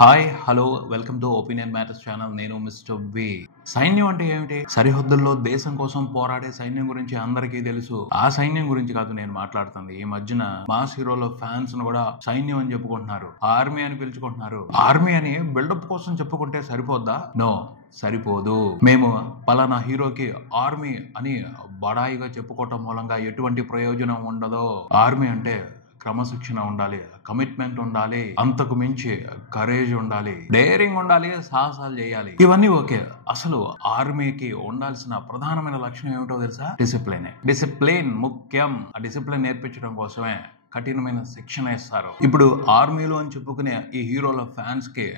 Hi hello welcome to opinion Matters channel. నేను Mr B. సైన్యం అంటే ఏమిటి? సరిహద్దుల్లో దేశం కోసం పోరాడే సైన్యం గురించి అందరికీ తెలుసు. ఆ సైన్యం గురించి కాదు నేను మాట్లాడుతుంది. ఈ మధ్యన మాస్ హీరోలో ఫ్యాన్స్ ను కూడా సైన్యం అని చెప్పుకుంటున్నారు, ఆర్మీ అని పిలుచుకుంటున్నారు. ఆర్మీ అని బిల్డప్ కోసం చెప్పుకుంటే సరిపోద్దా? నో, సరిపోదు. మేము పలానా హీరోకి ఆర్మీ అని బడాయిగా చెప్పుకోవటం మూలంగా ఎటువంటి ప్రయోజనం ఉండదు. ఆర్మీ అంటే క్రమశిక్షణ ఉండాలి, కమిట్మెంట్ ఉండాలి, అంతకు మించి కరేజ్ ఉండాలి, డేరింగ్ ఉండాలి, సాహసాలు చేయాలి. ఇవన్నీ ఓకే. అసలు ఆర్మీకి ఉండాల్సిన ప్రధానమైన లక్షణం ఏమిటో తెలుసా? డిసిప్లిన్. డిసిప్లిన్ ముఖ్యం. ఆ డిసిప్లిన్ నేర్పించడం కోసమే కఠినమైన శిక్షణ ఇస్తారు. ఇప్పుడు ఆర్మీలో అని చెప్పుకునే ఈ హీరోల ఫ్యాన్స్ కి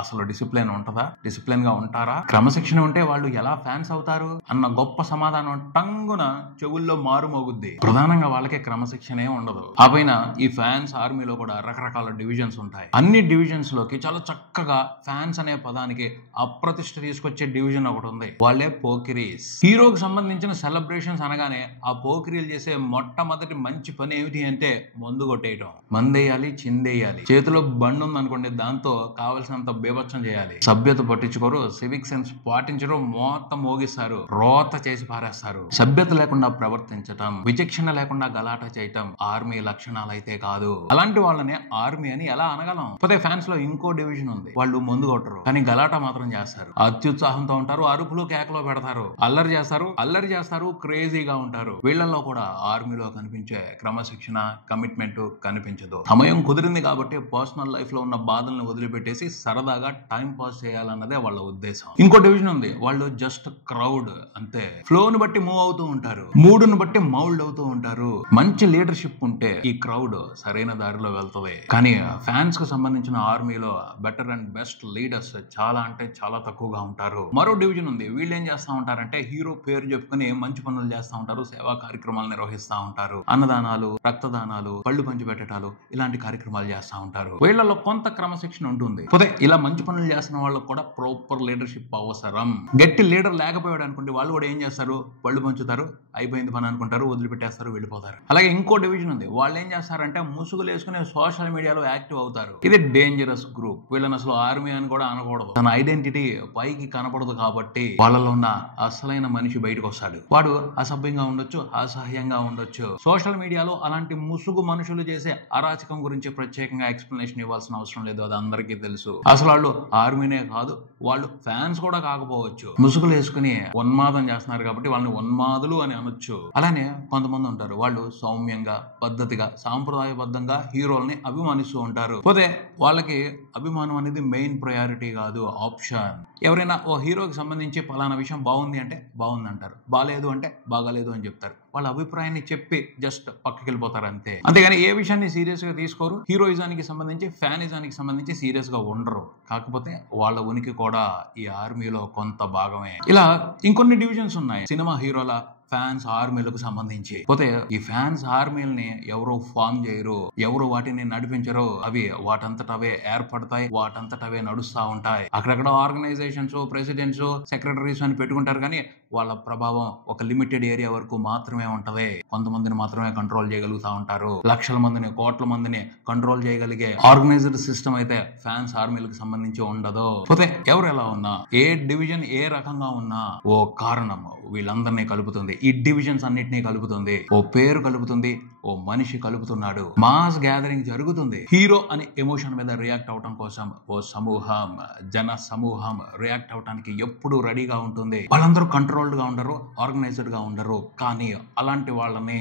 అసలు డిసిప్లిన్ ఉంటుందా? డిసిప్లిన్ గా ఉంటారా? క్రమశిక్షణ ఉంటే వాళ్ళు ఎలా ఫ్యాన్స్ అవుతారు అన్న గొప్ప సమాధానం టంగున చెవుల్లో మారుమోగుద్ది. ప్రధానంగా వాళ్ళకే క్రమశిక్షణే ఉండదు. ఆ పైన ఈ ఫ్యాన్స్ ఆర్మీలో కూడా రకరకాల డివిజన్స్ ఉంటాయి. అన్ని డివిజన్స్ లోకి చాలా చక్కగా ఫ్యాన్స్ అనే పదానికి అప్రతిష్ట తీసుకొచ్చే డివిజన్ ఒకటి ఉంది. వాళ్ళే పోకిరీస్. హీరోకి సంబంధించిన సెలబ్రేషన్స్ అనగానే ఆ పోకిరీలు చేసే మొట్టమొదటి మంచి పని ఏమిటి అంటే మందు కొట్టేయటం. మందేయాలి, చిందేయాలి. చేతిలో బండి ఉంది అనుకోండి, దాంతో కావలసినంత బీభత్సం చేయాలి. సభ్యత పట్టించుకోరు, సివిక్ సెన్స్ పాటించరు, మొత్తం మోగిస్తారు, రోత చేసి పారేస్తారు. సభ్యత లేకుండా ప్రవర్తించటం, విచక్షణ లేకుండా గలాట చేయటం ఆర్మీ లక్షణాలు అయితే కాదు. అలాంటి వాళ్ళని ఆర్మీ అని ఎలా అనగలం? పోతే ఫ్యాన్స్ లో ఇంకో డివిజన్ ఉంది. వాళ్ళు మందు కొట్టరు, కానీ గలాట మాత్రం చేస్తారు. అత్యుత్సాహంతో ఉంటారు, అరుపులు కేకలో పెడతారు, అల్లరి చేస్తారు, క్రేజీగా ఉంటారు. వీళ్ళల్లో కూడా ఆర్మీలో కనిపించే క్రమశిక్షణ, కమిట్మెంట్ కనిపించదు. సమయం కుదిరింది కాబట్టి పర్సనల్ లైఫ్ లో ఉన్న బాధల్ని వదిలిపెట్టేసి సరదాగా టైం పాస్ చేయాలన్నదే వాళ్ళ ఉద్దేశం. ఇంకో డివిజన్ ఉంది. వాళ్ళు జస్ట్ క్రౌడ్ అంతే. ఫ్లోని బట్టి మూవ్ అవుతూ ఉంటారు, మూడును బట్టి మౌల్డ్ అవుతూ ఉంటారు. మంచి లీడర్షిప్ ఉంటే ఈ క్రౌడ్ సరైన దారిలో వెళ్తుంది. కానీ ఫ్యాన్స్ కు సంబంధించిన ఆర్మీలో బెటర్ అండ్ బెస్ట్ లీడర్స్ చాలా అంటే చాలా తక్కువగా ఉంటారు. మరో డివిజన్ ఉంది. వీళ్ళు ఏం చేస్తా ఉంటారంటే హీరో పేరు చెప్పుకుని మంచి పనులు చేస్తా ఉంటారు, సేవా కార్యక్రమాలు నిర్వహిస్తా ఉంటారు, అన్నదానాలు, రక్తదానాలు, పళ్ళు పంచి పెట్టడాలు, ఇలాంటి కార్యక్రమాలు చేస్తా ఉంటారు. వీళ్ళలో కొంత క్రమశిక్షణ ఉంటుంది. ఇలా మంచి పనులు చేస్తున్న వాళ్ళకు కూడా ప్రాపర్ లీడర్షిప్ అవసరం. గట్టి లీడర్ లేకపోయాడు అనుకోండి, వాళ్ళు కూడా ఏం చేస్తారు? పళ్ళు పంచుతారు, అయిపోయింది పని అనుకుంటారు, వదిలిపెట్టేస్తారు, వెళ్ళిపోతారు. అలాగే ఇంకో డివిజన్ ఉంది. వాళ్ళు ఏం చేస్తారంటే ముసుగులు వేసుకుని సోషల్ మీడియాలో యాక్టివ్ అవుతారు. ఇది డేంజరస్ గ్రూప్. వీళ్ళని అసలు ఆర్మీ అని కూడా అనకూడదు. తన ఐడెంటిటీ పైకి కనపడదు కాబట్టి వాళ్ళలో ఉన్న అసలైన మనిషి బయటకు వస్తాడు. వాడు అసభ్యంగా ఉండొచ్చు, అసహ్యంగా ఉండొచ్చు. సోషల్ మీడియాలో అలాంటి ముసుగు మనుషులు చేసే అరాచకం గురించి ప్రత్యేకంగా ఎక్స్ప్లెనేషన్ ఇవ్వాల్సిన అవసరం లేదు, అది అందరికీ తెలుసు. అసలు వాళ్ళు ఆర్మీనే కాదు, వాళ్ళు ఫ్యాన్స్ కూడా కాకపోవచ్చు. ముసుగులు వేసుకుని ఉన్మాదం చేస్తున్నారు కాబట్టి వాళ్ళని ఉన్మాదులు అని అనొచ్చు. అలానే కొంతమంది ఉంటారు, వాళ్ళు సౌమ్యంగా, పద్ధతిగా, సాంప్రదాయబద్ధంగా హీరోల్ని అభిమానిస్తూ ఉంటారు. పోతే వాళ్ళకి అభిమానం అనేది మెయిన్ ప్రయారిటీ కాదు, ఆప్షన్. ఎవరైనా ఓ హీరోకి సంబంధించి పలానా విషయం బాగుంది అంటే బాగుంది అంటారు, బాగాలేదు అంటే బాగాలేదు అని చెప్తారు. వాళ్ళ అభిప్రాయాన్ని చెప్పి జస్ట్ పక్కకి వెళ్ళిపోతారు అంతే. అంతేగాని ఏ విషయాన్ని సీరియస్ గా తీసుకోరు. హీరోయిజానికి సంబంధించి, ఫ్యానిజానికి సంబంధించి సీరియస్ గా ఉండరు. కాకపోతే వాళ్ళ ఉనికి కూడా ఈ ఆర్మీలో కొంత భాగమే. ఇలా ఇంకొన్ని డివిజన్స్ ఉన్నాయి సినిమా హీరోల ఫ్యాన్స్ ఆర్మీలకు సంబంధించి. పోతే ఈ ఫ్యాన్స్ ఆర్మీలని ఎవరు ఫామ్ చేయరు, ఎవరు వాటిని నడిపించరు. అవి వాటంతట అవే ఏర్పడతాయి, వాటంతట అవే నడుస్తా ఉంటాయి. అక్కడక్కడ ఆర్గనైజేషన్స్, ప్రెసిడెంట్స్, సెక్రటరీస్ అని పెట్టుకుంటారు, కానీ వాళ్ళ ప్రభావం ఒక లిమిటెడ్ ఏరియా వరకు మాత్రమే ఉంటది. కొంతమందిని మాత్రమే కంట్రోల్ చేయగలుగుతా ఉంటారు. లక్షల మందిని, కోట్ల మందిని కంట్రోల్ చేయగలిగే ఆర్గనైజ్డ్ సిస్టమ్ అయితే ఫ్యాన్స్ ఆర్మీలకు సంబంధించి ఉండదు. పోతే ఎవరు ఎలా ఉన్నా, ఏ డివిజన్ ఏ రకంగా ఉన్నా, ఓ కారణం వీళ్ళందరినీ కలుపుతుంది. ఈ డివిజన్స్ అన్నిటినీ కలుపుతుంది. ఓ పేరు కలుపుతుంది, ఓ మనిషి కలుపుతున్నాడు. మాస్ గ్యాదరింగ్ జరుగుతుంది. హీరో అనే ఎమోషన్ మీద రియాక్ట్ అవటం కోసం ఓ సమూహం, జన సమూహం రియాక్ట్ అవటానికి ఎప్పుడు రెడీగా ఉంటుంది. వాళ్ళందరూ కంట్రోల్డ్ గా ఉండరు, ఆర్గనైజ్డ్ గా ఉండరు. కానీ అలాంటి వాళ్ళని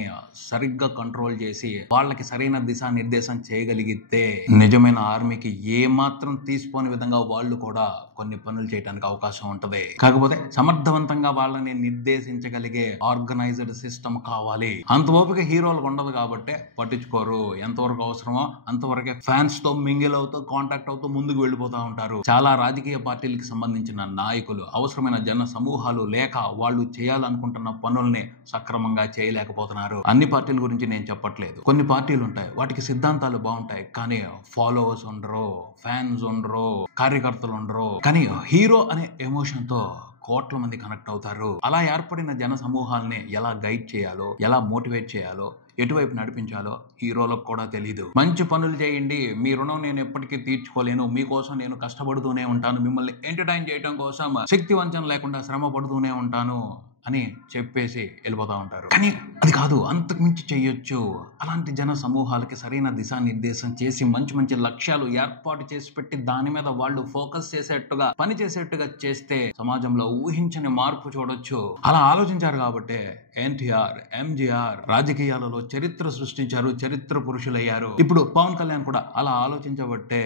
సరిగ్గా కంట్రోల్ చేసి వాళ్ళకి సరైన దిశా నిర్దేశం చేయగలిగితే నిజమైన ఆర్మీకి ఏ మాత్రం తీసిపోని విధంగా వాళ్ళు కూడా కొన్ని పనులు చేయడానికి అవకాశం ఉంటది. కాకపోతే సమర్థవంతంగా వాళ్ళని నిర్దేశించగలిగే ఆర్గనైజ్డ్ సిస్టమ్ కావాలి. అంత ఓపిక హీరోలకు ఉండదు కాబట్టి పట్టించుకోరు. ఎంతవరకు అవసరమో అంతవరకే ఫ్యాన్స్ తో మింగిల్ అవుతూ, కాంటాక్ట్ అవుతూ ముందుకు వెళ్ళిపోతా ఉంటారు. చాలా రాజకీయ పార్టీలకు సంబంధించిన నాయకులు అవసరమైన జన సమూహాలు లేక వాళ్ళు చేయాలనుకుంటున్న పనుల్ని సక్రమంగా చేయలేకపోతున్నారు. అన్ని పార్టీల గురించి నేను చెప్పట్లేదు. కొన్ని పార్టీలు ఉంటాయి, వాటికి సిద్ధాంతాలు బాగుంటాయి, కానీ ఫాలోవర్స్ ఉండరు, ఫ్యాన్స్ ఉండరు, కార్యకర్తలు ఉండరు. కానీ హీరో అనే ఎమోషన్ తో కోట్ల మంది కనెక్ట్ అవుతారు. అలా ఏర్పడిన జన సమూహాల్ని ఎలా గైడ్ చేయాలో, ఎలా మోటివేట్ చేయాలో, ఎటువైపు నడిపించాలో హీరోలకు కూడా తెలీదు. మంచి పనులు చేయండి, మీ రుణం నేను ఎప్పటికీ తీర్చుకోలేను, మీకోసం నేను కష్టపడుతూనే ఉంటాను, మిమ్మల్ని ఎంటర్టైన్ చేయడం కోసం శక్తి వంచన లేకుండా శ్రమ పడుతూనే ఉంటాను అని చెప్పేసి వెళ్ళిపోతా ఉంటారు. కానీ అది కాదు, అంతకు మించి చెయ్యొచ్చు. అలాంటి జన సమూహాలకి సరైన దిశానిర్దేశం చేసి మంచి మంచి లక్ష్యాలు ఏర్పాటు చేసి పెట్టి దాని మీద వాళ్ళు ఫోకస్ చేసేట్టుగా పని చేసేట్టుగా చేస్తే సమాజంలో ఊహించని మార్పు చూడొచ్చు. అలా ఆలోచించారు కాబట్టి ఎన్టీఆర్, ఎంజీఆర్ రాజకీయాలలో చరిత్ర సృష్టించారు, చరిత్ర పురుషులయ్యారు. ఇప్పుడు పవన్ కళ్యాణ్ కూడా అలా ఆలోచించబట్టే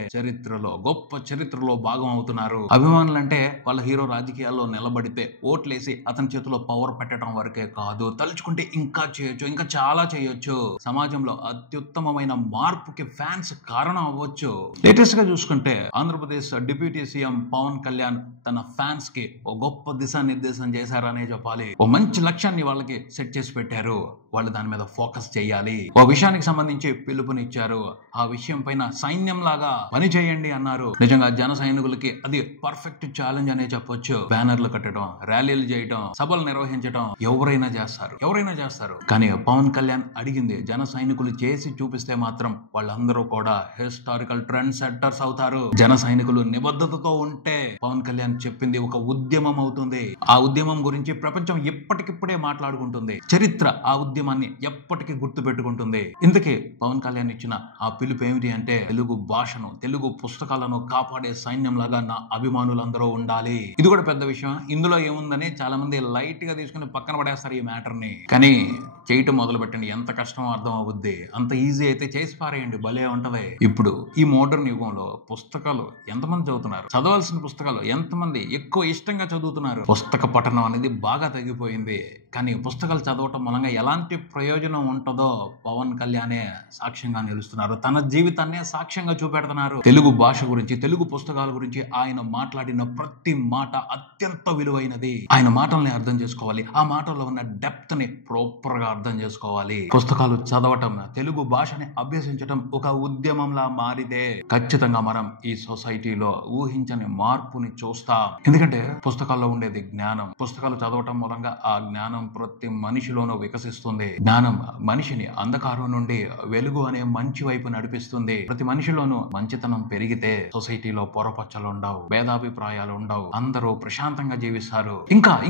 గొప్ప చరిత్రలో భాగం అవుతున్నారు. అభిమానులంటే వాళ్ళ హీరో రాజకీయాల్లో నిలబడితే ఓట్లేసి అతని చేతిలో పవర్ పెట్టడం వరకే కాదు, తలుచుకుంటే ఇంకా చేయొచ్చు, ఇంకా చాలా చేయొచ్చు. సమాజంలో అత్యుత్తమమైన మార్పుకి ఫ్యాన్స్ కారణం అవ్వచ్చు. లేటెస్ట్ గా చూసుకుంటే ఆంధ్రప్రదేశ్ డిప్యూటీ సీఎం పవన్ కళ్యాణ్ తన ఫ్యాన్స్ కి ఒక గొప్ప దిశానిర్దేశం చేశారనే చెప్పాలి. ఓ మంచి లక్ష్యాన్ని వాళ్ళకి సెట్ చేసి పెట్టారు. వాళ్ళు దాని మీద ఫోకస్ చేయాలి. ఓ విషయానికి సంబంధించి పిలుపునిచ్చారు. ఆ విషయం పైన సైన్యం లాగా పని చేయండి అన్నారు. నిజంగా జన సైనికులకి అది పర్ఫెక్ట్ ఛాలెంజ్ అనే చెప్పొచ్చు. బ్యానర్లు కట్టడం, ర్యాలీలు చేయడం, సభలు నిర్వహించడం ఎవరైనా చేస్తారు. కానీ పవన్ కళ్యాణ్ అడిగింది జన సైనికులు చేసి చూపిస్తే మాత్రం వాళ్ళందరూ కూడా హిస్టారికల్ ట్రెండ్ సెట్టర్స్ అవుతారు. జన సైనికులు నిబద్ధతతో ఉంటే పవన్ కళ్యాణ్ చెప్పింది ఒక ఉద్యమం అవుతుంది. ఆ ఉద్యమం గురించి ప్రపంచం ఎప్పటికిప్పుడే మాట్లాడుకుంటుంది. చరిత్ర ఆ ఉద్యమాన్ని ఎప్పటికీ గుర్తు పెట్టుకుంటుంది. ఇందుకే పవన్ కళ్యాణ్ ఇచ్చిన ఆ పిలుపు ఏమిటి అంటే, తెలుగు భాషను, తెలుగు పుస్తకాలను కాపాడే సైన్యం లాగా నా అభిమానులందరూ ఉండాలి. ఇది కూడా పెద్ద విషయం. ఇందులో ఏముందని చాలా మంది లైట్ గా తీసుకుని పక్కన పడేస్తారు ఈ మ్యాటర్ ని. కానీ చేయటం మొదలు పెట్టండి, ఎంత కష్టమో అర్థం అవుద్ది. అంత ఈజీ అయితే చేసి పారేయండి, భలే ఉంటది. ఇప్పుడు ఈ మోడర్న్ యుగంలో పుస్తకాలు ఎంతమంది చదువుతున్నారు? చదవాల్సిన పుస్తకాలు ఎంతమంది ఎక్కువ ఇష్టంగా చదువుతున్నారు? పుస్తక పఠనం అనేది బాగా తగ్గిపోయింది. కానీ పుస్తకాలు చదవటం మూలంగా ఎలాంటి ప్రయోజనం ఉంటుందో పవన్ కళ్యాణే సాక్ష్యంగా నిలుస్తున్నారు. తన జీవితాన్నే సాక్ష్యంగా చూపెడుతున్నారు. తెలుగు భాష గురించి, తెలుగు పుస్తకాల గురించి ఆయన మాట్లాడిన ప్రతి మాట అత్యంత విలువైనది. ఆయన మాటల్ని అర్థం చేసుకోవాలి, ఆ మాటల్లో ఉన్న డెప్త్ ని ప్రాపర్ గా అర్థం చేసుకోవాలి. పుస్తకాలు చదవటం, తెలుగు భాషని అభ్యసించటం ఒక ఉద్యమంలా మారితే ఖచ్చితంగా మనం ఈ సొసైటీలో ఊహించని మార్పుని చూస్తాం. ఎందుకంటే పుస్తకాల్లో ఉండేది జ్ఞానం. పుస్తకాలు చదవటం మూలంగా ఆ జ్ఞానం ప్రతి మనిషిలోనూ వికసిస్తుంది. జ్ఞానం మనిషిని అంధకారం నుండి వెలుగు అనే మంచి వైపు నడిపిస్తుంది. ప్రతి మనిషిలోనూ మంచితనం పెరిగితే సొసైటీలో పొరపచ్చలు ఉండవు, భేదాభిప్రాయాలు ఉండవు, అందరూ ప్రశాంతంగా జీవిస్తారు.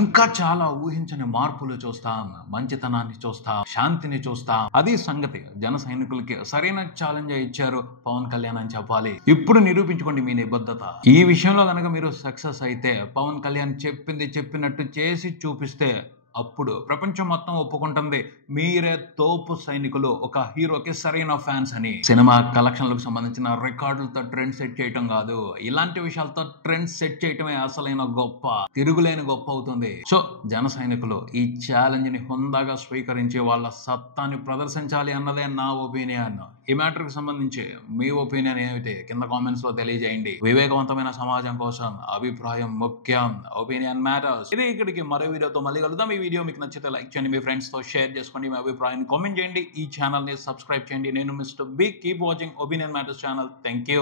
ఇంకా చాలా ఊహించని మార్పులు చూస్తాం, మంచితనాన్ని చూస్తాం, శాంతిని చూస్తాం. అది సంగతి. జన సైనికులకి సరైన ఛాలెంజ్ ఇచ్చారు పవన్ కళ్యాణ్ అని చెప్పాలి. ఇప్పుడు నిరూపించుకోండి మీ నిబద్ధత. ఈ విషయంలో గనక మీరు సక్సెస్ అయితే, పవన్ కళ్యాణ్ చెప్పింది చెప్పినట్టు చేసి చూపిస్తే అప్పుడు ప్రపంచం మొత్తం ఒప్పుకుంటుంది మీరే తోపు సైనికులు, ఒక హీరోకి సరైన ఫ్యాన్స్ అని. సినిమా కలెక్షన్లకు సంబంధించిన రికార్డులతో ట్రెండ్ సెట్ చేయటం కాదు, ఇలాంటి విషయాలతో ట్రెండ్ సెట్ చేయటమే అసలైన గొప్ప, తిరుగులేని గొప్ప అవుతుంది. సో జన సైనికులు ఈ ఛాలెంజ్ ని హుందాగా స్వీకరించి వాళ్ళ సత్తాన్ని ప్రదర్శించాలి అన్నదే నా ఒపీనియన్. ఈ మ్యాటర్ కి సంబంధించి మీ ఒపీనియన్ ఏమిటి కింద కామెంట్స్ లో తెలియజేయండి. వివేకవంతమైన సమాజం కోసం అభిప్రాయం ముఖ్యం. Opinion matters. ఇది ఇక్కడికి మరో వీడియోతో మళ్ళీ కలుద్దాం. ఈ వీడియో మీకు నచ్చితే లైక్ చేయండి, మీ ఫ్రెండ్స్ తో షేర్ చేసుకోండి, మీ అభిప్రాయాన్ని కామెంట్ చేయండి, ఈ ఛానల్ ని సబ్స్క్రైబ్ చేయండి. నేను Mr B. Keep watching Opinion Matters channel. Thank you.